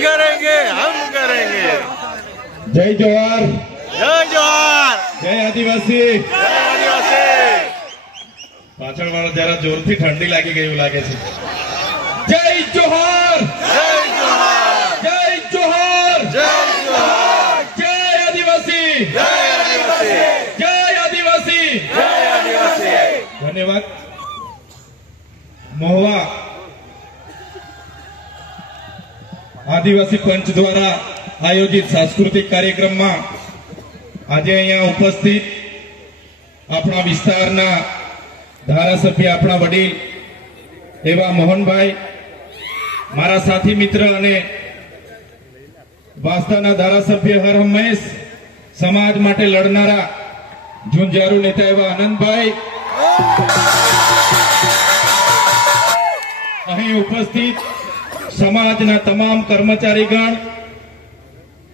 करेंगे, हम करेंगे। जय जोहार, जय जोहार, जय आदिवासी, जय आदिवासी। पाछळ वाળો जरा जोरથી ઠંડી લાગી ગઈ એવું લાગે છે। जय जोहार, जय जोहार, जय जोहार, जय जोहार, जय आदिवासी, जय आदिवासी, जय आदिवासी, जय आदिवासी। धन्यवाद। महुआ आदिवासी पंच द्वारा आयोजित सांस्कृतिक कार्यक्रम में आज अहींया उपस्थित अपना विस्तारना धारासभ्य अपना वडील एवा मोहनभाई, मारा साथी मित्र अने वास्ताना धारासभ्य हर हमेश समाज माटे लड़नारा झुंझारू नेता एवा आनंदभाई, अहीं उपस्थित समाजना तमाम कर्मचारीगण,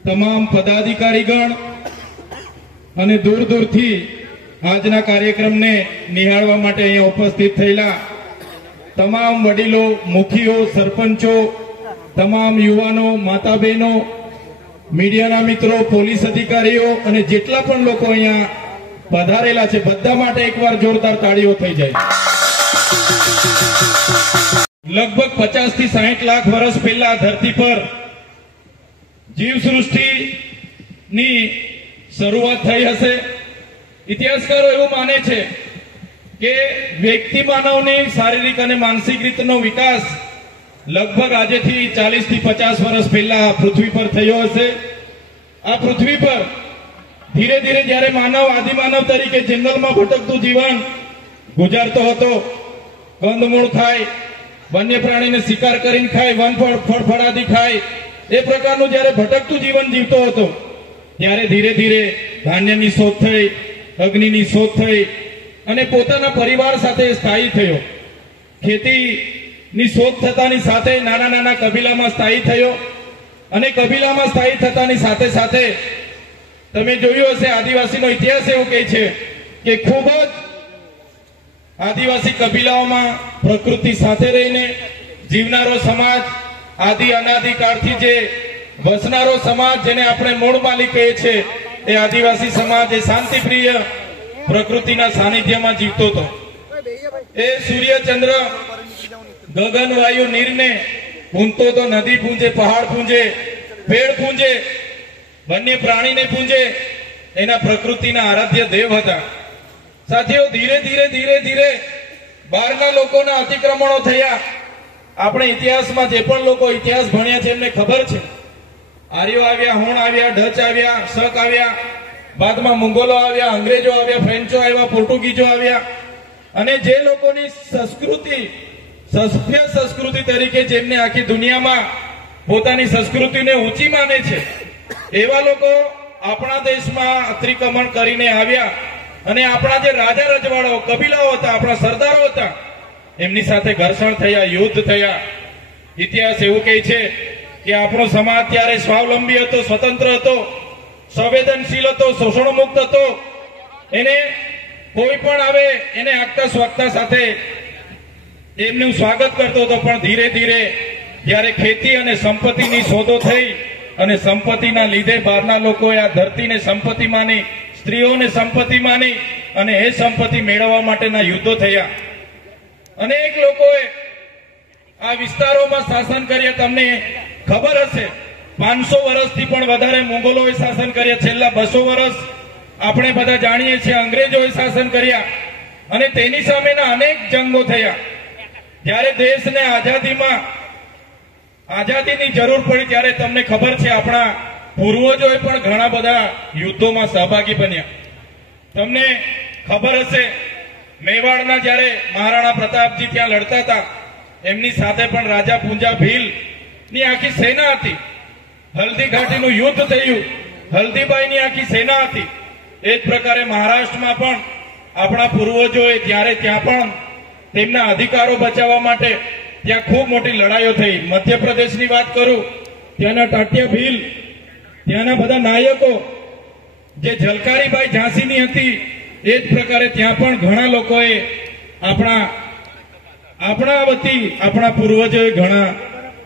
तमाम पदाधिकारीगण અને दूर दूरથી આજના કાર્યક્રમને નિહાળવા માટે અહીંયા ઉપસ્થિત થયેલા તમામ વડીલો, મુખીઓ, સરપંચો, તમામ યુવાનો, માતા બહેનો, મીડિયાના મિત્રો, પોલીસ અધિકારીઓ અને જેટલા પણ લોકો અહીંયા પધારેલા છે બધા માટે એકવાર જોરદાર તાળીઓ થઈ જાય। लगभग 50 થી 60 लाख वर्ष पहला धरती पर जीव सृष्टि नी शुरुआत थई हशे। इतिहासकारो एवुं माने छे के व्यक्ति मानवनी शारीरिक अने मानसिक रीतनो विकास लगभग आजेथी 40 થી 50 वर्ष पहला पृथ्वी पर थयो हशे। आ पृथ्वी पर धीरे धीरे ज्यारे मानव आदिमानव तरीके जंगलमां भटकतुं जीवन गुजारतो हतो, कंदमूळ खाय, वन्य प्राणी ने शिकार करीने खाय, वन फळ फळादी खाय, ए प्रकारનું જ્યારે ભટકતું જીવન જીવતો હતો ત્યારે ધીરે ધીરે ધાન્યની શોધ થઈ, અગ્નિની શોધ થઈ અને પોતાના પરિવાર સાથે સ્થાયી થયો। ખેતીની શોધ થતાની સાથે નાના નાના કબીલામાં સ્થાયી થયો અને કબીલામાં સ્થાયી થતાની સાથે સાથે તમે જોયું હશે આદિવાસીનો ઇતિહાસ એવું કહે છે કે ખૂબ જ आदिवासी कबीलाओं प्रकृति साथे रहीने जीवनारो समाज, आदि अनादि काळथी जे वसनारो समाज जेने आपणे मूळ मालिक कहे छे ए आदिवासी समाज ए शांतिप्रिय प्रकृतिना सानिध्यमां जीवतो हतो। ए सूर्य चंद्र गगन वायु नीरने पूंजतो तो नदी पूंजे, पहाड़ पूंजे, पेड़ पूंजे, वन्य प्राणी ने पूंजे, एना प्रकृतिना आराध्य देव हता। साथियों धीरे धीरे धीरे धीरे बहारना लोकोना अतिक्रमणो थया। आपणे इतिहासमां जे पण लोको इतिहास भण्या छे एमने खबर छे आर्यो आव्या, होण आव्या, डच आव्या, शक आव्या, बादमां मंगोलो आव्या, अंग्रेजो आव्या, फ्रेंचो आव्या, पोर्टुगीजो आव्या अने जे लोकोनी संस्कृति सभ्य संस्कृति तरीके जेमने आखी दुनियामां पोतानी संस्कृतिने ऊंची माने छे एवा लोको आपणा देशमां अतिक्रमण करीने आव्या અને આપણા જે રાજા રજવાડાઓ કબીલાઓ હતા, આપણા સરદારો હતા, એમની સાથે ઘર્ષણ થયા, યુદ્ધ થયા। ઇતિહાસ એવું કહે છે કે આપણો સમાજ ત્યારે સ્વાવલંબી હતો, સ્વતંત્ર હતો, સંવેદનશીલ હતો, શોષણ મુક્ત હતો। એને કોઈ પણ આવે એને આગતા સ્વાગતા સાથે એમનું સ્વાગત કરતો હતો। પણ ધીરે ધીરે જ્યારે ખેતી અને સંપત્તિની શોધો થઈ અને સંપત્તિના લીધે બહારના લોકોએ આ ધરતીને સંપત્તિ માની, स्त्रीओं ने संपत्ति मानी अने ए संपत्ति मेळववा माटेना युद्धो थया। अनेक लोकोए आ विस्तारोमां शासन कर्या। तमने खबर हशे 500 वर्षथी पण वधारे मोंगलोए शासन कर्या। छेल्ला 200 वर्ष आपणे बधा जाणीए छीए अंग्रेजोए शासन कर्या अने तेनी सामेना अनेक जंगो थया। ज्यारे देशने आजादीनी जरूर पड़ी त्यारे तमने खबर छे आपणा पूर्वजोए पण घणा बधा युद्धोमां सहभागी बन्या। तमने खबर हशे मेवाड़ना ज्यारे महाराणा प्रतापजी त्यां लड़ता हता एमनी साथे पण राजा पूंजा भील नी आखी सेना हती। हल्दी घाटीनुं युद्ध थयुं, हल्दीबाईनी आखी सेना हती। ए ज प्रकारे महाराष्ट्रमां पण आपणा पूर्वजोए त्यारे त्यां पण तेमना अधिकारो बचाववा माटे त्यां खूब मोटी लड़ाईओ थई। मध्यप्रदेशनी वात करूं त्याना टाटिया भील त्याना बधा नायको जे झलकारीबाई झांसीनी हती ए ज प्रकारे त्यां पण घणा लोकोए आपणा वती आपणा पूर्वजोए घणा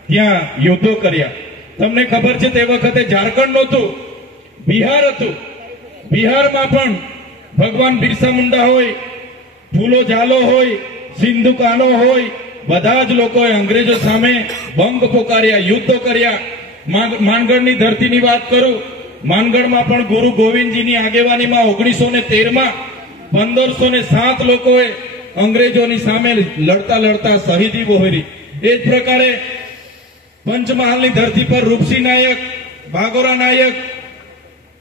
त्यां युद्धो कर्या। તમને ખબર છે તે વખતે ઝારખંડ નહોતું, બિહાર હતું. બિહારમાં પણ ભગવાન બિરસા મુંડા હોય, ફૂલો ઝાલો હોય, સિંધુ કાનો હોય, બધા જ લોકોએ અંગ્રેજો સામે બંગ પોકાર્યા, યુદ્ધો કર્યા. માનગઢની ધરતીની વાત કરું, માનગઢમાં પણ ગુરુ ગોવિંદજીની આગેવાનીમાં 1913માં 1507 લોકોએ અંગ્રેજોની સામે લડતા લડતા શહીદી વહોરી. એ જ પ્રકારે પંચમહાલની ધરતી પર રૂપસિંહ નાયક, ભાગોરા નાયક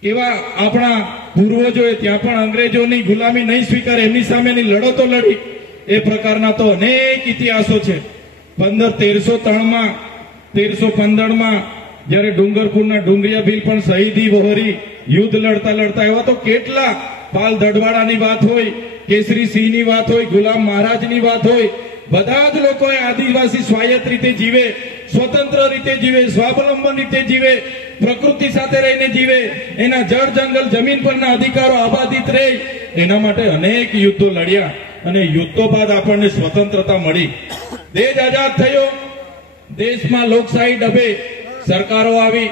એવા આપણા પૂર્વજોએ ત્યાં પણ અંગ્રેજોની ગુલામી નહીં સ્વીકારે, એમની સામેની લડતો લડી. એ પ્રકારના તો અનેક ઇતિહાસો છે. 1303માં 1315માં જયારે ડુંગરપુરના ડુંગરિયા ભીલ પણ શહીદી વહોરી, યુદ્ધ લડતા લડતા. એવા તો કેટલા, પાલ દડવાડાની વાત હોય, કેસરી સિંહની વાત હોય, ગુલામ મહારાજની વાત હોય, બધા જ લોકોએ આદિવાસી સ્વાયત્ત રીતે જીવે, સ્વતંત્ર રીતે જીવે, સ્વાવલંબન રીતે જીવે, પ્રકૃતિ સાથે રહીને જીવે, એના જળ જંગલ જમીન પરના અધિકારો અબાધિત રહે, એના માટે અનેક યુદ્ધો લડ્યા. અને યુદ્ધો બાદ આપણને સ્વતંત્રતા મળી, દેશ આઝાદ થયો. દેશમાં લોકશાહી ડબે સરકારો આવી.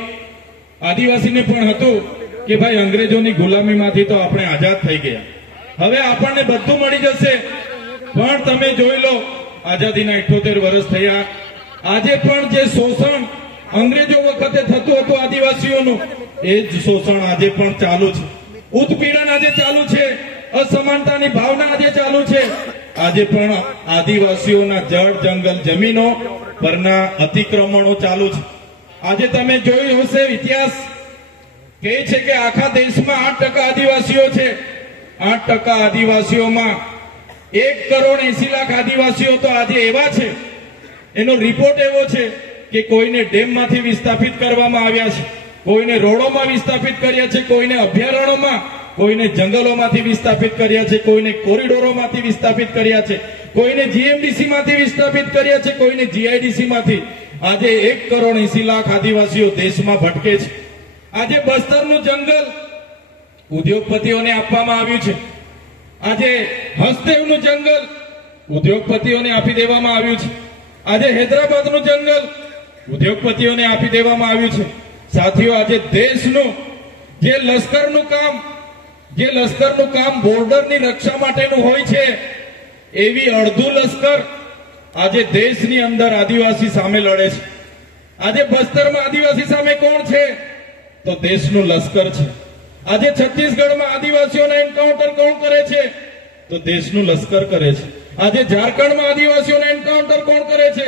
આદિવાસીને પણ હતું કે ભાઈ અંગ્રેજોની ગુલામીમાંથી તો આપણે આઝાદ થઈ ગયા, હવે આપણને બધું મળી જશે. પણ તમે જોઈ લો, આઝાદીના 78 વર્ષ થયા, આજે પણ જે શોષણ અંગ્રેજો વખતે થતું હતું આદિવાસીઓનું, એ જ શોષણ આજે પણ ચાલુ છે. ઉત્પીડન આજે ચાલુ છે, અસમાનતાની ભાવના આજે ચાલુ છે. આજે પણ આદિવાસીઓના જળ જંગલ જમીનો પરના અતિક્રમણો ચાલુ છે. આજે તમે જોયું હશે, ઇતિહાસ કહે છે કે આખા દેશમાં 8% આદિવાસીઓ છે. 8% આદિવાસીઓમાં 1,80,00,000 આદિવાસીઓ તો આજે એવા છે, એનો રિપોર્ટ એવો છે કે કોઈને ડેમમાંથી વિસ્થાપિત કરવામાં આવ્યા છે, કોઈને રોડોમાં વિસ્થાપિત કર્યા છે, કોઈને અભયારણ્યોમાં, કોઈને જંગલોમાંથી વિસ્થાપિત કર્યા છે, કોઈને કોરિડોરોમાંથી વિસ્થાપિત કર્યા છે, કોઈને જીએમડીસી માંથી વિસ્થાપિત કર્યા છે, કોઈને જીઆઈડીસી માંથી. આજે 1,80,00,000 આદિવાસીઓ દેશમાં ભટકે છે. આજે બસ્તરનું જંગલ ઉદ્યોગપતિઓને આપવામાં આવ્યું છે. આજે હસ્તદેવનું જંગલ ઉદ્યોગપતિઓને આપી દેવામાં આવ્યું છે. આજે હૈદરાબાદનું જંગલ ઉદ્યોગપતિઓને આપી દેવામાં આવ્યું છે. સાથીઓ, આજે દેશનું જે લશ્કરનું કામ બોર્ડરની રક્ષા માટેનું હોય છે, એવી અડધું લશ્કર આજે દેશની અંદર આદિવાસી સામે લડે છે. આજે બસ્તરમાં આદિવાસી સામે કોણ છે? તો દેશનું લશ્કર છે. આજે છત્તીસગઢમાં આદિવાસીઓને એન્કાઉન્ટર કોણ કરે છે? તો દેશનું લશ્કર કરે છે. આજે ઝારખંડમાં આદિવાસીઓને એન્કાઉન્ટર કોણ કરે છે?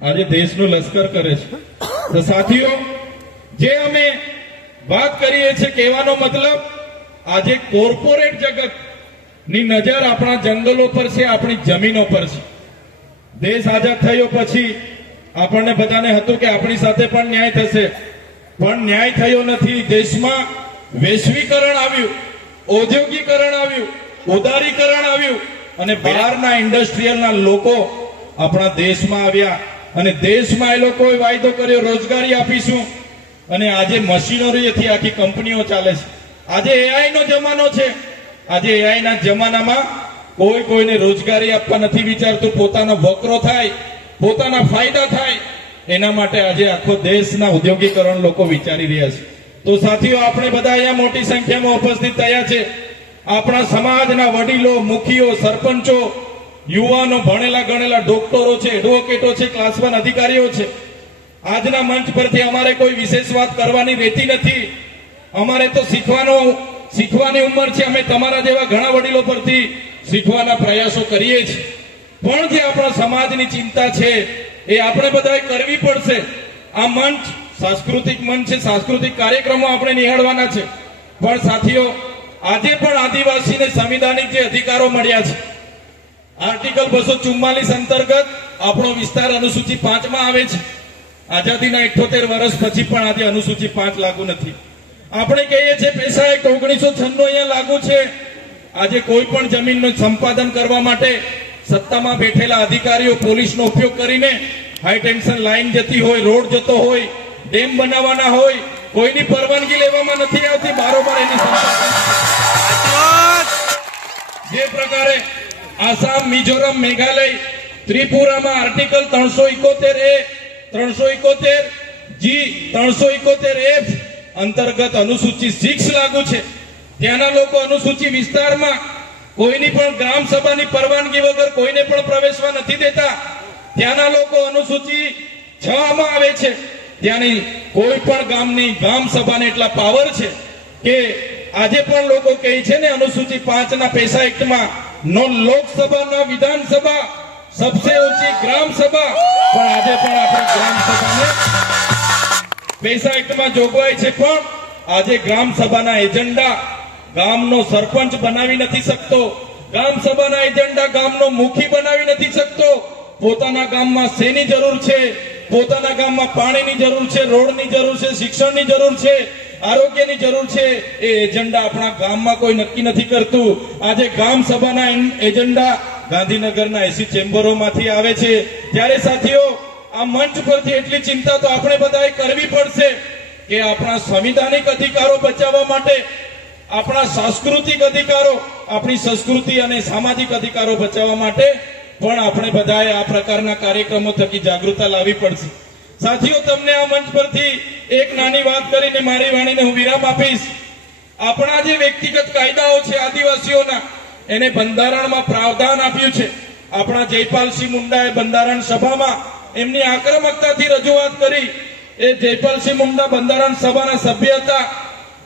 આજે દેશનું લશ્કર કરે છે. તો સાથીઓ, જે અમે વાત કરીએ છીએ, કહેવાનો મતલબ, આજે કોર્પોરેટ જગત ની નજર આપણા જંગલો પર છે, આપણી જમીનો પર છે. દેશ આઝાદ થયો પછી આપણને બધાને હતું કે આપણી સાથે પણ ન્યાય થશે, પણ ન્યાય થયો નથી. દેશમાં વૈશ્વિકરણ આવ્યું, ઔદ્યોગિકરણ આવ્યું, ઉદારીકરણ આવ્યું, અને બહારના ઇન્ડસ્ટ્રીયલના લોકો આપણા દેશમાં આવ્યા, અને દેશમાં એ લોકોએ વાયદો કર્યો રોજગારી આપીશું, અને આજે મશીનરીથી આખી કંપનીઓ ચાલે છે. આજે એઆઈ નો જમાનો છે. આજે એઆઈ ના જમાનામાં કોઈને રોજગારી આપવા નથી વિચારતું. પોતાનો વકરો થાય, પોતાના ફાયદા થાય, એના માટે આજે આખો દેશના ઉદ્યોગીકરણ લોકો વિચારી રહ્યા છે. તો સાથીઓ, આપણે બધા અહીંયા મોટી સંખ્યામાં ઉપસ્થિત થયા છે. આપણા સમાજના વડીલો, મુખીઓ, સરપંચો, યુવાનો, ભણેલા ગણેલા ડોક્ટરો છે, એડવોકેટો છે, ક્લાસ 1 અધિકારીઓ છે. આજના મંચ પરથી અમારે કોઈ વિશેષ વાત કરવાની રહેતી નથી. અમારે તો શીખવાની ઉંમર છે. અમે તમારા જેવા ઘણા વડીલો પરથી શીખવાના પ્રયાસો કરીએ છીએ. પણ જે આપણા સમાજની ચિંતા છે, એ આપણે બધાએ કરવી પડશે. આ મંચ સાંસ્કૃતિક મંચ છે, સાંસ્કૃતિક કાર્યક્રમો આપણે નિહાળવાના છે. પણ સાથીઓ, આજે પણ આદિવાસીને સંવિધાનિક જે અધિકારો મળ્યા છે, આર્ટિકલ 244 અંતર્ગત આપણો વિસ્તાર અનુસૂચિ 5 માં આવે છે. આઝાદીના 78 વર્ષ પછી પણ આજે અનુસૂચિ 5 લાગુ નથી. આપણે કહીએ છીએ પૈસા એક્ટ 1996 અહીંયા લાગુ છે. આજે કોઈ પણ જમીનનું સંપાદન કરવા માટે સત્તામાં બેઠેલા અધિકારીઓ પોલીસનો ઉપયોગ કરીને હાઈ ટેન્શન લાઈન જતી હોય, રોડ જતો હોય, ડેમ બનાવવાના હોય, કોઈની પરવાનગી લેવામાં નથી આવતી. બારોબાર એની જે પ્રકારે આસામ, મિઝોરમ, મેઘાલય, ત્રિપુરામાં આર્ટિકલ 371A, 371 જી 371F અંતર્ગત અનુસૂચિ 6 લાગુ છે. ત્યાંના લોકો અનુસૂચિ વિસ્તારમાં કોઈની પણ ગ્રામ સભાની પરવાનગી વગર કોઈને પણ પ્રવેશવા નથી દેતા. ત્યાંના લોકો અનુસૂચિ 6 માં આવે છે. ત્યાંની કોઈ પણ ગામની ગ્રામ સભાને એટલા પાવર છે કે આજે પણ લોકો કહે છે ને અનુસૂચિ 5 ના પૈસા એક્ટમાં નો લોકસભા ના વિધાનસભા સબસે ઊંચી ગ્રામ સભા, પણ આજે પણ આપણે ગ્રામ સભાને પૈસા એક્ટમાં જોગવાઈ છે, પણ આજે ગ્રામ સભાના એજન્ડા ગામનો સરપંચ બનાવી નથી શકતો, ગ્રામ સભાના એજન્ડા ગામનો મુખી બનાવી નથી શકતો. પોતાના ગામમાં શેની જરૂર છે, પોતાના ગામમાં પાણીની જરૂર છે, રોડની જરૂર છે, શિક્ષણની જરૂર છે, આરોગ્યની જરૂર છે, એ એજન્ડા આપણા ગામમાં કોઈ નક્કી નથી કરતું. આજે ગ્રામ સભાના એજન્ડા ગાંધીનગરના 80 ચેમ્બરોમાંથી આવે છે. ત્યારે સાથીઓ, આ મંચ પરથી એટલી ચિંતા તો આપણે બધાએ કરવી પડશે કે આપણા સંવિધાનિક અધિકારો બચાવવા માટે, આપણા સાંસ્કૃતિક અધિકારો, આપણી સંસ્કૃતિ અને સામાજિક અધિકારો બચાવવા માટે પણ આપણે બધાએ આ પ્રકારના કાર્યક્રમો થકી જાગૃતતા લાવવી પડશે. સાથીઓ, તમને આ મંચ પરથી એક નાની વાત કરીને મારી વાણીને હું વિરામ આપીશ. આપણા જે વ્યક્તિગત કાયદાઓ છે આદિવાસીઓના, એને બંધારણમાં પ્રાવધાન આપ્યું છે. આપણા જયપાલસિંહ મુંડાએ બંધારણ સભામાં એમની આક્રમકતાથી રજૂઆત કરી. એ જયપાલસિંહ મુંડા બંધારણ સભાના સભ્ય હતા.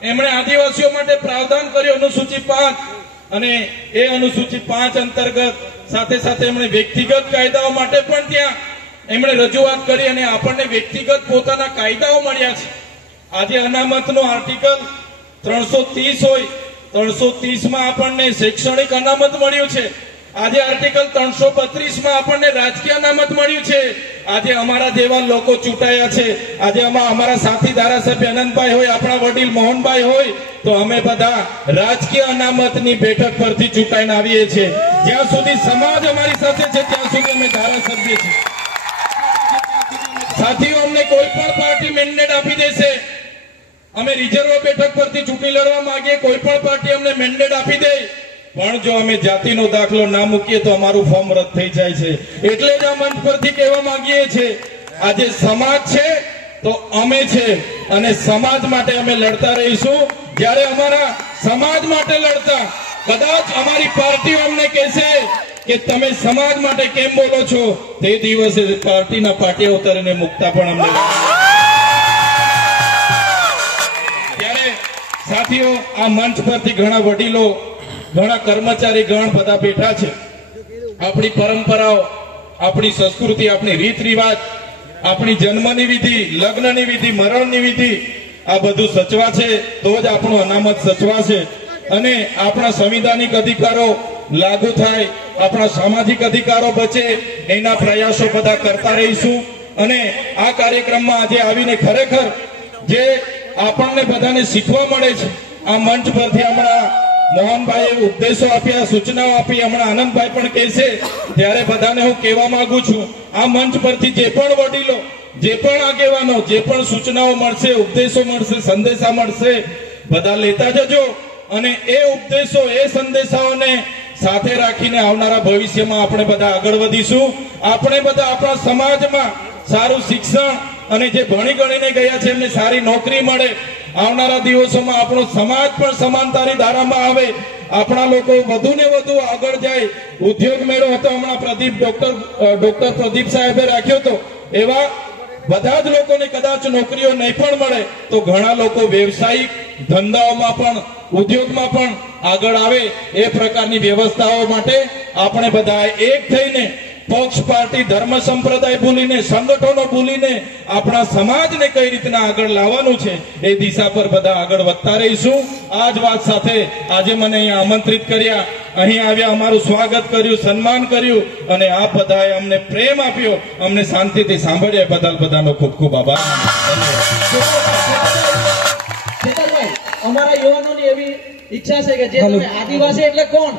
એમણે આદિવાસીઓ માટે પ્રાવધાન કર્યું અનુસૂચિ 5, અને એ અનુસૂચિ 5 અંતર્ગત સાથે સાથે એમણે વ્યક્તિગત કાયદાઓ માટે પણ ત્યાં એમણે રજૂઆત કરી અને આપણને વ્યક્તિગત પોતાના કાયદાઓ મળ્યા છે. આજે અનામતનો આર્ટિકલ 330 હોય, 330 માં આપણને શૈક્ષણિક અનામત મળ્યું છે. આજે આર્ટિકલ 332 માં આપણને રાજકીય અનામત મળ્યું છે. આજે અમારા જેવા લોકો ચૂંટાયા છે. આજે અમારા સાથી ધારાસભ્ય અનંતભાઈ હોય, આપણા વડીલ મોહનભાઈ હોય, તો અમે બધા રાજકીય અનામતની બેઠક પરથી ચૂંટાઈને આવીએ છીએ. જ્યાં સુધી સમાજ અમારી સાથે છે ત્યાં સુધી અમે ધારાસભ્ય છીએ. સાથીઓ, અમને કોઈ પણ પાર્ટી મેન્ડેટ આપી દેશે, અમે રિઝર્વ બેઠક પરથી ચૂંટણી લડવા માંગીએ, કોઈ પણ પાર્ટી અમને મેન્ડેટ આપી દે, પણ જો અમે જાતિનો દાખલો ના મૂકીએ તો અમારું ફોર્મ રદ થઈ જાય છે. એટલે જ આ મંચ પરથી કહેવા માંગીએ છીએ, આજે સમાજ છે તો અમે છે, અને સમાજ માટે અમે લડતા રહીશું. જ્યારે અમારા સમાજ માટે લડતા કદાચ અમારી પાર્ટીઓ અમને કહેશે કે તમે સમાજ માટે કેમ બોલો છો, તે દિવસે પાર્ટીના પાટિયા ઉતારીને મુકતા પણ અમને. ત્યારે સાથીઓ, આ મંચ પરથી ઘણા વડીલો, ઘણા કર્મચારી ગણ બધા બેઠા છે. આપણી પરંપરાઓ, આપણી સંસ્કૃતિ, આપણી રીત રિવાજ, આપણી જન્મની વિધિ, લગ્નની વિધિ, મરણની વિધિ, આ બધું સચવાશે તો જ આપણું અનામત સચવાશે અને આપણા સંવિધાનિક અધિકારો લાગુ થાય, આપણા સામાજિક અધિકારો બચે, એના પ્રયાસો બધા કરતા રહીશું. અને આ કાર્યક્રમમાં આજે આવીને ખરેખર જે આપણને બધાને શીખવા મળે છે, આ મંચ પરથી હમણાં મોહનભાઈએ ઉપદેશો આપ્યા, સૂચનાઓ આપી, હમણાં આનંદભાઈ પણ કહેશે, ત્યારે બધાને હું કહેવા માંગુ છું, આ મંચ પરથી જે પણ વડીલો, જે પણ આગેવાનો, જે પણ સૂચનાઓ મળશે, ઉપદેશો મળશે, સંદેશા મળશે, બધા લેતા જજો. અને એ ઉપદેશો, એ સંદેશાઓને સાથે રાખીને આવનારા ભવિષ્યમાં આપણે બધા આગળ વધીશું. આપણે બધા આપણા સમાજમાં સારું શિક્ષણ અને જે ભણી ગણીને ગયા છે એમને સારી નોકરી મળે. આવનારા દિવસોમાં આપણો સમાજ પણ સમાનતાની ધારામાં આવે, આપણા લોકો વધુ ને વધુ આગળ જાય. ઉદ્યોગ મેળો હતો હમણાં ડોક્ટર પ્રદીપ સાહેબે રાખ્યો હતો, એવા બધા જ લોકોને કદાચ નોકરીઓ નહીં પણ મળે તો ઘણા લોકો વ્યવસાયિક ધંધાઓમાં પણ, ઉદ્યોગમાં પણ આગળ આવે. એ પ્રકારની વ્યવસ્થાઓ માટે આપણે બધા એક થઈને, પક્ષ પાર્ટી ધર્મ સંપ્રદાય ભૂલીને, સંગઠનો ભૂલીને આપણા સમાજને કઈ રીતના આગળ લાવવાનું છે એ દિશા પર બધા આગળ વધતા રહીશું. આ જ વાત સાથે આજે મને અહીંયા આમંત્રિત કર્યા, અહીં આવ્યા, અમારું સ્વાગત કર્યું, સન્માન કર્યું અને આપ બધાએ અમને પ્રેમ આપ્યો, અમને શાંતિથી સાંભળ્યા, બદલ બધાનો ખૂબ ખૂબ આભાર. અમારા યુવાનોની એવી ઈચ્છા છે કે જે આદિવાસી એટલે કોણ?